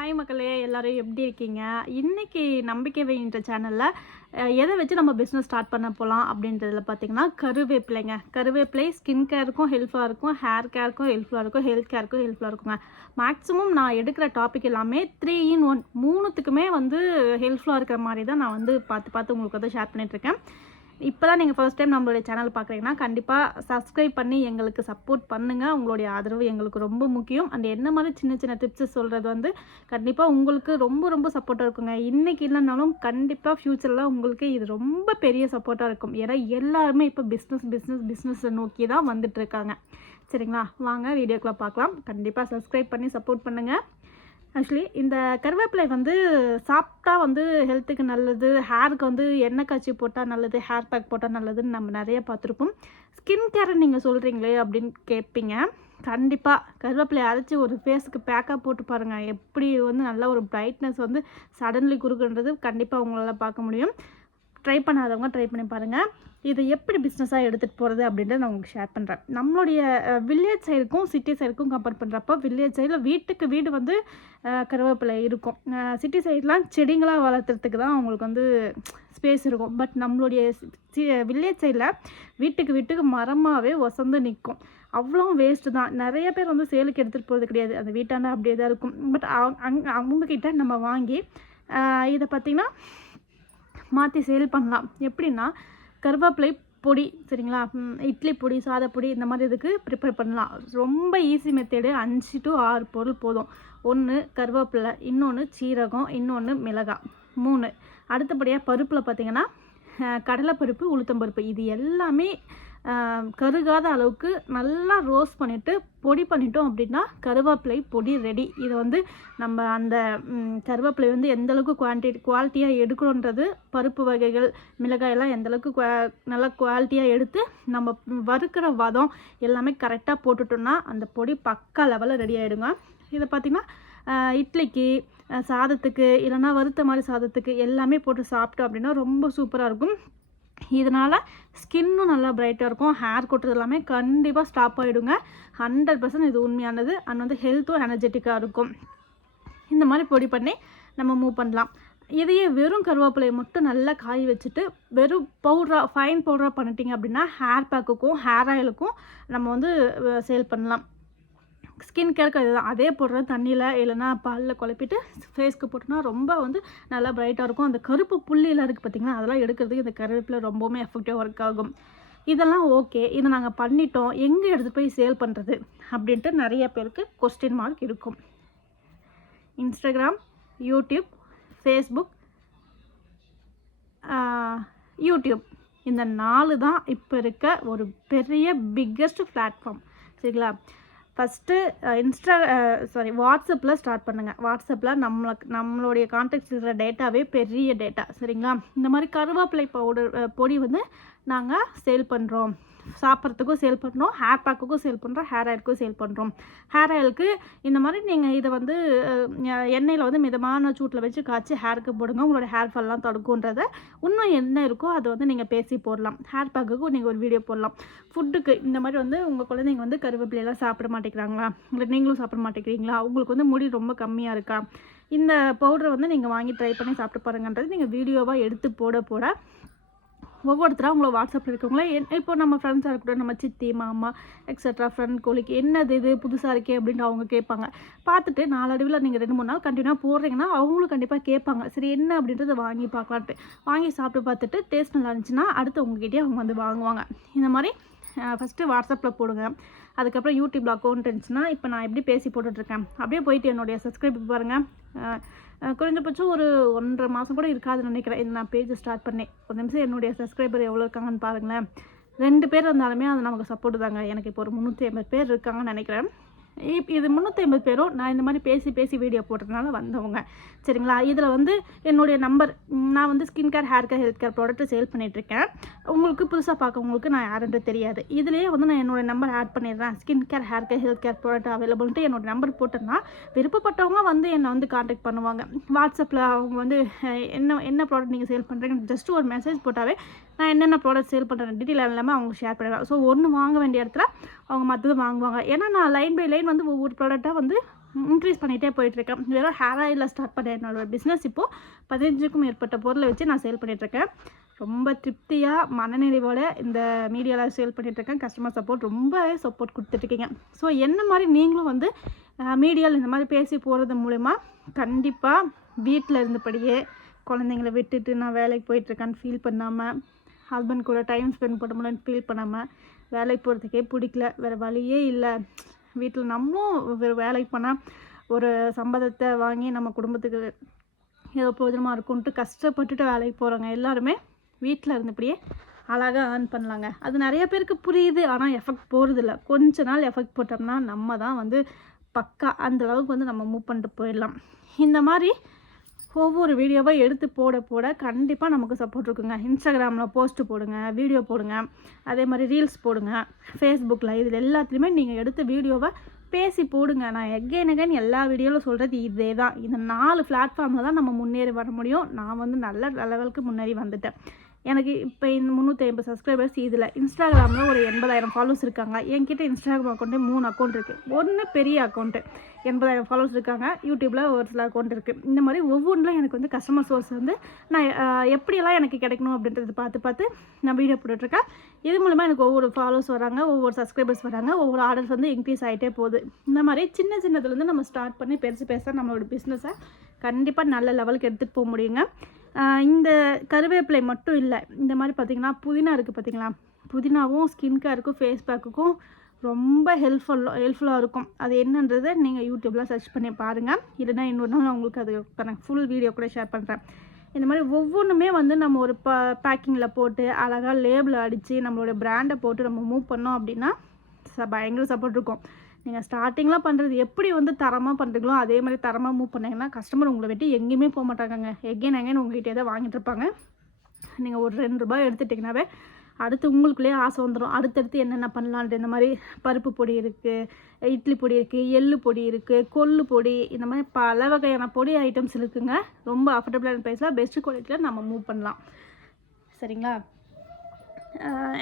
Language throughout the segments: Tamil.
ஹாய் மக்களே எல்லோரும் எப்படி இருக்கீங்க? இன்றைக்கி நம்பிக்கை வைன்ற சேனலில் எதை வச்சு நம்ம பிஸ்னஸ் ஸ்டார்ட் பண்ண போகலாம் அப்படின்றதுல பார்த்தீங்கன்னா கருவேப்பிலைங்க. கருவேப்பிலை ஸ்கின் கேருக்கும் ஹெல்ப்ஃபுல்லாக இருக்கும் ஹேர் கேருக்கும் ஹெல்ப்ஃபுல்லாக இருக்கும் ஹெல்த் கேருக்கும் ஹெல்ப்ஃபுல்லாக இருக்குங்க. மேக்ஸிமம் நான் எடுக்கிற டாபிக் எல்லாமே த்ரீ இன் ஒன் மூணுத்துக்குமே வந்து ஹெல்ப்ஃபுல்லாக இருக்கிற மாதிரி தான் நான் வந்து பார்த்து பார்த்து உங்களுக்கு வந்து ஷேர் பண்ணிகிட்ருக்கேன் இப்போ தான் நீங்கள் ஃபர்ஸ்ட் டைம் நம்மளுடைய சேனல் பார்க்குறீங்கன்னா கண்டிப்பாக சப்ஸ்கிரைப் பண்ணி எங்களுக்கு சப்போர்ட் பண்ணுங்கள் உங்களுடைய ஆதரவு எங்களுக்கு ரொம்ப முக்கியம். அண்ட் என்ன மாதிரி சின்ன சின்ன டிப்ஸ் சொல்கிறது வந்து கண்டிப்பாக உங்களுக்கு ரொம்ப ரொம்ப சப்போர்ட்டாக இருக்குங்க. இன்றைக்கி இல்லைனாலும் கண்டிப்பாக ஃப்யூச்சரில் உங்களுக்கு இது ரொம்ப பெரிய சப்போர்ட்டாக இருக்கும். ஏன்னா எல்லாருமே இப்போ பிஸ்னஸ் பிஸ்னஸ் பிஸ்னஸை நோக்கி தான் வந்துட்டு இருக்காங்க. சரிங்களா? வாங்க வீடியோக்குள்ளே பார்க்கலாம் கண்டிப்பாக சப்ஸ்கிரைப் பண்ணி சப்போர்ட் பண்ணுங்கள் ஆக்சுவலி இந்த கருவேப்பிலை வந்து சாப்பிட்டா வந்து ஹெல்த்துக்கு நல்லது ஹேருக்கு வந்து எண்ணெய் காய்ச்சி போட்டால் நல்லது ஹேர் பேக் போட்டால் நல்லதுன்னு நம்ம நிறைய பார்த்துருப்போம். ஸ்கின் கேர் நீங்கள் சொல்கிறீங்களே அப்படின்னு கேட்பீங்க. கண்டிப்பாக கருவேப்பிலை அரைச்சி ஒரு ஃபேஸுக்கு பேக்காக போட்டு பாருங்கள் எப்படி வந்து நல்ல ஒரு பிரைட்னஸ் வந்து சடன்லி குறுக்குன்றது கண்டிப்பாக உங்களால் பார்க்க முடியும். ட்ரை பண்ணாதவங்க ட்ரை பண்ணி பாருங்கள் இதை எப்படி பிஸ்னஸாக எடுத்துகிட்டு போகிறது அப்படின்றத நான் உங்களுக்கு ஷேர் பண்ணுறேன் நம்மளுடைய வில்லேஜ் சைடுக்கும் சிட்டி சைடுக்கும் கம்பேர் பண்ணுறப்போ வில்லேஜ் சைடில் வீட்டுக்கு வீடு வந்து கருவேப்பிலை இருக்கும். சிட்டி சைட்லாம் செடிங்களாக வளர்த்துறதுக்கு தான் அவங்களுக்கு வந்து ஸ்பேஸ் இருக்கும். பட் நம்மளுடைய வில்லேஜ் சைடில் வீட்டுக்கு வீட்டுக்கு மரமாகவே ஒசந்து நிற்கும் அவ்வளோ வேஸ்ட்டு தான். நிறைய பேர் வந்து சேலுக்கு எடுத்துகிட்டு போகிறது கிடையாது. அந்த வீட்டாண்ட அப்படியே தான் இருக்கும் பட் அங் அவங்கக்கிட்ட நம்ம வாங்கி இதை பார்த்திங்கன்னா மாற்றி சேல் பண்ணலாம். எப்படின்னா கருவேப்பிலை பொடி சரிங்களா? இட்லி பொடி சாதப்பொடி இந்த மாதிரி இதுக்கு ப்ரிப்பேர் பண்ணலாம். ரொம்ப ஈஸி மெத்தேடு அஞ்சு டு ஆறு பொருள் போதும். ஒன்று கருவேப்பிலை இன்னொன்று சீரகம் இன்னொன்று மிளகாய். மூணு. அடுத்தபடியாக பருப்பில் பார்த்திங்கன்னா கடலைப்பருப்பு உளுத்தம்பருப்பு. இது எல்லாமே கருகாத அளவுக்கு நல்லா ரோஸ்ட் பண்ணிவிட்டு பொடி பண்ணிட்டோம் அப்படின்னா கருவேப்பிலை பொடி ரெடி இதை வந்து நம்ம அந்த கருவேப்பிலை வந்து எந்தளவுக்கு குவான்டி குவான்டிட்டி குவாலிட்டியாக எடுக்கணுன்றது பருப்பு வகைகள் மிளகாயெல்லாம் எந்தளவுக்கு குவா- நல்லா குவாலிட்டியாக எடுத்து நம்ம வறுக்கிற வதம் எல்லாமே கரெக்டாக போட்டுட்டோம்னா அந்த பொடி பக்கா லெவலில் ரெடி ஆகிடுங்க இதை பார்த்திங்கன்னா இட்லிக்கு சாதத்துக்கு இல்லைன்னா வறுத்த மாதிரி சாதத்துக்கு எல்லாமே போட்டு சாப்பிட்டோம் அப்படின்னா ரொம்ப சூப்பராக இருக்கும். இதனால் ஸ்கின்னும் நல்லா பிரைட்டாக இருக்கும். ஹேர் கொட்டுறது எல்லாமே கண்டிப்பாக ஸ்டாப் ஆகிடுங்க ஹண்ட்ரட் பர்சன்ட் இது உண்மையானது. அண்ட் வந்து ஹெல்த்தும் எனர்ஜெட்டிக்காக இருக்கும். இந்த மாதிரி பொடி பண்ணி நம்ம மூவ் பண்ணலாம். இதையே வெறும் கருவேப்பிலையை மட்டும் நல்லா காய வச்சுட்டு வெறும் பவுடராக ஃபைன் பவுடராக பண்ணிட்டீங்க அப்படின்னா ஹேர் பேக்குக்கும் ஹேர் ஆயிலுக்கும் நம்ம வந்து சேல் பண்ணலாம். ஸ்கின் கேருக்கு அதுதான். அதே போடுற தண்ணியில் இல்லைன்னா பாலில் குழப்பிட்டு ஃபேஸ்க்கு போட்டோம்னா ரொம்ப வந்து நல்லா ப்ரைட்டாக இருக்கும். அந்த கருப்பு புள்ளியெல்லாம் இருக்குது பார்த்திங்கன்னா அதெல்லாம் எடுக்கிறதுக்கு இந்த கருவேப்பில் ரொம்பவுமே எஃபெக்டிவ் ஒர்க் ஆகும். இதெல்லாம் ஓகே இதை நாங்கள் பண்ணிட்டோம். எங்கே எடுத்து போய் சேல் பண்ணுறது அப்படின்ட்டு நிறைய பேருக்கு கொஸ்டின் மார்க் இருக்கும். இன்ஸ்டாகிராம் யூடியூப் ஃபேஸ்புக் யூடியூப் இந்த நாலு தான் இப்போ இருக்க ஒரு பெரிய பிக்கஸ்ட் பிளாட்ஃபார்ம் சரிங்களா? ஃபஸ்ட்டு இன்ஸ்டா சாரி வாட்ஸ்அப்பில் ஸ்டார்ட் பண்ணுங்கள் வாட்ஸ்அப்பில் நம்மளுக்கு நம்மளுடைய கான்டாக்ட்ஸ் இருக்கிற டேட்டாவே பெரிய டேட்டா சரிங்களா? இந்த மாதிரி கருவேப்பிலை பவுடர் பொடி வந்து நாங்கள் சேல் பண்ணுறோம் சாப்பிட்றதுக்கும் சேல் பண்ணுறோம் ஹேர் பேக்குக்கும் சேல் பண்ணுறோம் ஹேர் ஆயிலுக்கும் சேல் பண்ணுறோம் ஹேர் ஆயிலுக்கு இந்த மாதிரி நீங்கள் இதை வந்து எண்ணெயில் வந்து மிதமான சூட்டில் வச்சு காய்ச்சி ஹேருக்கு போடுங்க. உங்களோட ஹேர் ஃபால்லாம் தடுக்குன்றத இன்னும் என்ன இருக்கோ அதை வந்து நீங்கள் பேசி போடலாம். ஹேர் பேக்குக்கும் நீங்கள் ஒரு வீடியோ போடலாம். ஃபுட்டுக்கு இந்த மாதிரி வந்து உங்கள் குழந்தைங்க வந்து கருவேப்பிலையெல்லாம் சாப்பிட மாட்டேங்கிறாங்களா? இல்லை நீங்களும் சாப்பிட மாட்டேங்கிறீங்களா? உங்களுக்கு வந்து முடி ரொம்ப கம்மியாக இருக்கா? இந்த பவுடரை வந்து நீங்கள் வாங்கி ட்ரை பண்ணி சாப்பிட்டு பாருங்கன்றது நீங்கள் வீடியோவாக எடுத்து போட போட ஒவ்வொருத்தராக உங்களை வாட்ஸ்அப்பில் இருக்கவங்கள? இப்போ நம்ம ஃப்ரெண்ட்ஸாக இருக்கட்டும் நம்ம சித்தி மாமா எக்ஸட்ரா ஃப்ரெண்ட் கோழிக்கு என்னது இது புதுசாக இருக்கே அப்படின்ட்டு அவங்க கேட்பாங்க. பார்த்துட்டு நாளடைவில் நீங்கள் ரெண்டு மூணு நாள் கண்டினியூவாக போடுறீங்கன்னா அவங்களும் கண்டிப்பாக கேட்பாங்க. சரி என்ன அப்படின்றத வாங்கி பார்க்கலான்ட்டு. வாங்கி சாப்பிட்டு பார்த்துட்டு டேஸ்ட் நல்லா இருந்துச்சுன்னா அடுத்து உங்ககிட்டயே அவங்க வந்து வாங்குவாங்க. இந்த மாதிரி ஃபஸ்ட்டு வாட்ஸ்அப்பில் போடுங்க. அதுக்கப்புறம் யூடியூப்பில் அக்கௌண்ட் இருந்துச்சுன்னா இப்போ நான் எப்படி பேசி போட்டுட்ருக்கேன். அப்படியே போயிட்டு என்னுடைய சப்ஸ்கிரைப் பாருங்கள் குறைஞ்சபட்சம் ஒரு ஒன்றரை மாதம் கூட இருக்காதுன்னு நினைக்கிறேன். இது நான் பேஜ் ஸ்டார்ட் பண்ணேன். ஒரு நிமிஷம் என்னுடைய சப்ஸ்கிரைபர் எவ்வளோ இருக்காங்கன்னு பாருங்களேன். ரெண்டு பேர் இருந்தாலுமே அது நமக்கு சப்போர்ட் தாங்க. எனக்கு இப்போ ஒரு முந்நூற்றி ஐம்பது பேர் இருக்காங்கன்னு நினைக்கிறேன். இது முந்நூற்றி ஐம்பது பேரும் நான் இந்த மாதிரி பேசி பேசி வீடியோ போட்டதுனால வந்தவங்க. சரிங்களா? இதில் வந்து என்னுடைய நம்பர் நான் வந்து skin care hair care health care product sale பண்ணிகிட்ருக்கேன் உங்களுக்கு புதுசாக பார்க்கவங்களுக்கு நான் யாருன்றது தெரியாது. இதுலேயே வந்து நான் என்னோடய நம்பர் ஆட் பண்ணிடுறேன். Skin care hair care health care product அவைலபிள்ட்டு என்னோட நம்பர் போட்டேன்னா விருப்பப்பட்டவங்க வந்து என்னை வந்து காண்டாக்ட் பண்ணுவாங்க. வாட்ஸ்அப்பில் அவங்க வந்து என்ன என்ன ப்ராடக்ட் நீங்கள் சேல் பண்ணுறீங்க ஜஸ்ட் ஒரு மெசேஜ் போட்டாவே நான் என்னென்ன ப்ராடக்ட் சேல் பண்ணுறேன் டீட்டெயில் எல்லாமே அவங்க ஷேர் பண்ணிடுவேன் ஸோ ஒன்று வாங்க வேண்டிய இடத்துல அவங்க மற்றது வாங்குவாங்க. ஏன்னா நான் லைன் பை லைன் வந்து ஒவ்வொரு ப்ராடக்டாக வந்து இன்க்ரீஸ் பண்ணிகிட்டே போயிட்டுருக்கேன். வெறும் ஹேர் ஆயிலில் ஸ்டார்ட் பண்ண என்னோட பிஸ்னஸ் இப்போது பதினஞ்சுக்கும் மேற்பட்ட பொருளை வச்சு நான் சேல் பண்ணிகிட்ருக்கேன் ரொம்ப திருப்தியாக மனநிறைவோட இந்த மீடியாவில் சேல் பண்ணிகிட்ருக்கேன் கஸ்டமர் சப்போர்ட் ரொம்பவே சப்போர்ட் கொடுத்துட்ருக்கீங்க ஸோ என்ன மாதிரி நீங்களும் வந்து மீடியாவில் இந்த மாதிரி பேசி போகிறது மூலிமா கண்டிப்பாக வீட்டில் இருந்தபடியே குழந்தைங்கள விட்டுட்டு நான் வேலைக்கு போயிட்டுருக்கேன்னு ஃபீல் பண்ணாமல் ஹஸ்பண்ட் கூட டைம் ஸ்பெண்ட் பண்ண முடியலன்னு ஃபீல் பண்ணாமல் வேலைக்கு போகிறதுக்கே பிடிக்கல. வேறு வழியே இல்லை. வீட்டில் நம்மளும் வேறு வேலைக்கு போனால் ஒரு சம்பளத்தை வாங்கி நம்ம குடும்பத்துக்கு ஏதோ பிரயோஜனமாக இருக்கும்ன்ட்டு கஷ்டப்பட்டுட்டு வேலைக்கு போகிறவங்க எல்லாருமே வீட்டில் இருந்தபடியே அழகாக ஏர்ன் பண்ணலாங்க. அது நிறைய பேருக்கு புரியுது ஆனால் எஃபெக்ட் போகிறதில்ல கொஞ்ச நாள் எஃபெக்ட் போட்டோம்னா நம்ம தான் வந்து பக்கா அந்த அளவுக்கு வந்து நம்ம மூவ் பண்ணிட்டு போயிடலாம். இந்த மாதிரி ஒவ்வொரு வீடியோவாக எடுத்து போட போட கண்டிப்பாக நமக்கு சப்போர்ட் இருக்குங்க. இன்ஸ்டாகிராமில் போஸ்ட்டு போடுங்க வீடியோ போடுங்க அதே மாதிரி ரீல்ஸ் போடுங்க ஃபேஸ்புக்கில் இதில் எல்லாத்துலேயுமே நீங்கள் எடுத்த வீடியோவை பேசி போடுங்க. நான் எகைன் எகைன் எல்லா வீடியோவில் சொல்கிறது இதே தான் இந்த நாலு பிளாட்ஃபார்மில் தான் நம்ம முன்னேறி வர முடியும். நான் வந்து நல்ல லெவலுக்கு முன்னேறி வந்துட்டேன். எனக்கு இப்போ இந்த முந்நூற்றி ஐம்பது சப்ஸ்கிரைபர்ஸ் இதில் இன்ஸ்டாகிராமில் ஒரு எண்பதாயிரம் ஃபாலோஸ் இருக்காங்க. என்கிட்ட இன்ஸ்டாகிராம் அக்கௌண்ட்டே மூணு அக்கௌண்ட் இருக்குது ஒன்று பெரிய அக்கௌண்ட்டு எண்பதாயிரம் ஃபாலோவர்ஸ் இருக்காங்க. யூடியூப்பில் ஒரு சில அக்கௌண்ட் இருக்குது இந்த மாதிரி ஒவ்வொன்றிலும் எனக்கு வந்து கஸ்டமர் சோர்ஸ் வந்து நான் எப்படியெல்லாம் எனக்கு கிடைக்கணும் அப்படின்றத பார்த்து பார்த்து நான் வீடியோ போட்டுட்ருக்கேன். இது மூலமாக எனக்கு ஒவ்வொரு ஃபாலோஸ் வராங்க ஒவ்வொரு சப்ஸ்கிரைபர்ஸ் வராங்க ஒவ்வொரு ஆர்டர்ஸ் வந்து இன்க்ரீஸ் ஆகிட்டே போகுது. இந்த மாதிரி சின்ன சின்னதுலேருந்து நம்ம ஸ்டார்ட் பண்ணி பெருசு பெருசாக நம்மளோட பிஸ்னஸை கண்டிப்பாக நல்ல லெவலுக்கு எடுத்துகிட்டு போக முடியுங்க. இந்த கருவேப்பிலை மட்டும் இல்லை. இந்த மாதிரி பார்த்திங்கன்னா புதினா இருக்குது பார்த்தீங்களா? புதினாவும் ஸ்கின் கேருக்கும் ஃபேஸ் பேக்குக்கும் ரொம்ப ஹெல்ப்ஃபுல் ஹெல்ப்ஃபுல்லாக இருக்கும். அது என்னன்றதை நீங்கள் யூடியூப்பில் சர்ச் பண்ணி பாருங்கள் இல்லைனா இன்னொரு நாள் நான் உங்களுக்கு அது ஃபுல் வீடியோ கூட ஷேர் பண்ணுறேன் இந்த மாதிரி ஒவ்வொன்றுமே வந்து நம்ம ஒரு ப பேக்கிங்கில் போட்டு அழகாக லேபிள் அடித்து நம்மளோட ப்ராண்டை போட்டு நம்ம மூவ் பண்ணோம் அப்படின்னா ச பயங்கர சப்போர்ட் இருக்கும். நீங்கள் ஸ்டார்டிங்கில் பண்ணுறது எப்படி வந்து தரமாக பண்ணுறீங்களோ அதே மாதிரி தரமாக மூவ் பண்ணீங்கன்னா கஸ்டமர் உங்களை விட்டு எங்கேயுமே போக மாட்டாங்கங்க. எகெயின் எகெயின் உங்கள்கிட்ட தான் வாங்கிட்டு இருப்பாங்க. நீங்கள் ஒரு ரெண்டு ரூபாய் எடுத்துட்டிங்கனாவே அடுத்து உங்களுக்குள்ளேயே ஆசை வந்துடும் அடுத்தடுத்து என்னென்ன பண்ணலான்ட்டு இந்த மாதிரி பருப்பு பொடி இருக்குது இட்லி பொடி இருக்குது எள்ளு பொடி இருக்குது கொள்ளு பொடி இந்த மாதிரி பல வகையான பொடி ஐட்டம்ஸ் இருக்குங்க. ரொம்ப அஃபோர்டபுளான ப்ரைஸில் பெஸ்ட் குவாலிட்டியில் நம்ம மூவ் பண்ணலாம். சரிங்களா?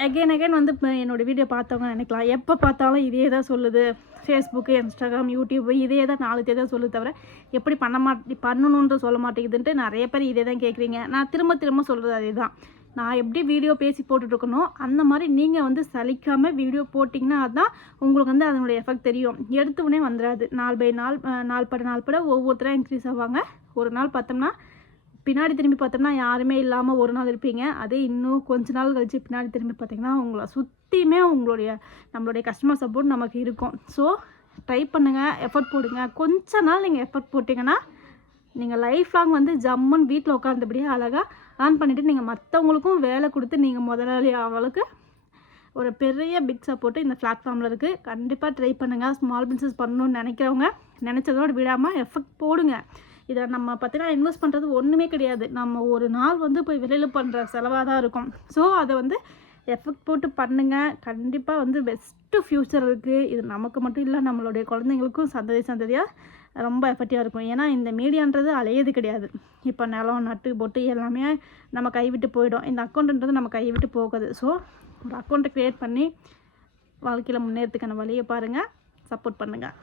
அகைன் அகைன் வந்து என்னோடய வீடியோ பார்த்தவங்க நினைக்கலாம். எப்போ பார்த்தாலும் இதே தான் சொல்லுது. ஃபேஸ்புக்கு இன்ஸ்டாகிராம் யூடியூப் இதே தான் நாலு தான் சொல்லுது தவிர எப்படி பண்ண மாட்டி பண்ணணுன்ற சொல்ல மாட்டேங்குதுன்ட்டு நிறைய பேர் இதே தான் கேட்குறீங்க நான் திரும்ப திரும்ப சொல்கிறது அதே தான் நான் எப்படி வீடியோ பேசி போட்டுட்ருக்கணும் அந்த மாதிரி நீங்கள் வந்து சலிக்காமல் வீடியோ போட்டிங்கன்னா அதுதான் உங்களுக்கு வந்து அதனுடைய எஃபெக்ட் தெரியும். எடுத்த உடனே வந்துடாது நாள் பை நாள் நாள் பட நாள் பட ஒவ்வொருத்தராக இன்க்ரீஸ் ஆவாங்க. ஒரு நாள் பார்த்தோம்னா பின்னாடி திரும்பி பார்த்தோம்னா யாருமே இல்லாமல் ஒரு நாள் இருப்பீங்க. அதே இன்னும் கொஞ்ச நாள் கழித்து பின்னாடி திரும்பி பார்த்தீங்கன்னா உங்களை சுற்றியுமே உங்களுடைய நம்மளுடைய கஸ்டமர் சப்போர்ட் நமக்கு இருக்கும். ஸோ ட்ரை பண்ணுங்கள் எஃபர்ட் போடுங்க. கொஞ்ச நாள் நீங்கள் எஃபர்ட் போட்டிங்கன்னா நீங்கள் லைஃப் லாங் வந்து ஜம்முன்னு வீட்டில் உட்காந்தபடியே அழகாக ஏர்ன் பண்ணிவிட்டு நீங்கள் மற்றவங்களுக்கும் வேலை கொடுத்து நீங்கள் முதலாளி ஆவலுக்கு ஒரு பெரிய பிக் சப்போர்ட்டு இந்த பிளாட்ஃபார்மில் இருக்குது கண்டிப்பாக ட்ரை பண்ணுங்கள் ஸ்மால் பிஸ்னஸ் பண்ணணும்னு நினைக்கிறவங்க நினச்சதோடு விடாமல் எஃபெக்ட் போடுங்க. இதை நம்ம பார்த்தீங்கன்னா இன்வெஸ்ட் பண்ணுறது ஒன்றுமே கிடையாது. நம்ம ஒரு நாள் வந்து போய் வெளியில் பண்ணுற செலவாக தான் இருக்கும். ஸோ அதை வந்து எஃபெக்ட் போட்டு பண்ணுங்கள் கண்டிப்பாக வந்து பெஸ்ட்டு ஃப்யூச்சர் இருக்குது இது நமக்கு மட்டும் இல்லை நம்மளுடைய குழந்தைங்களுக்கும் சந்ததி சந்ததியாக ரொம்ப எஃபெக்டிவாக இருக்கும். ஏன்னா இந்த மீடியான்றது அலையது கிடையாது. இப்போ நிலம் நட்டு பொட்டு எல்லாமே நம்ம கைவிட்டு போயிடும். இந்த அக்கௌண்ட்ன்றது நம்ம கைவிட்டு போகுது. ஸோ ஒரு அக்கௌண்ட்டை க்ரியேட் பண்ணி வாழ்க்கையில் முன்னேறதுக்கான வழியை பாருங்கள் சப்போர்ட் பண்ணுங்கள்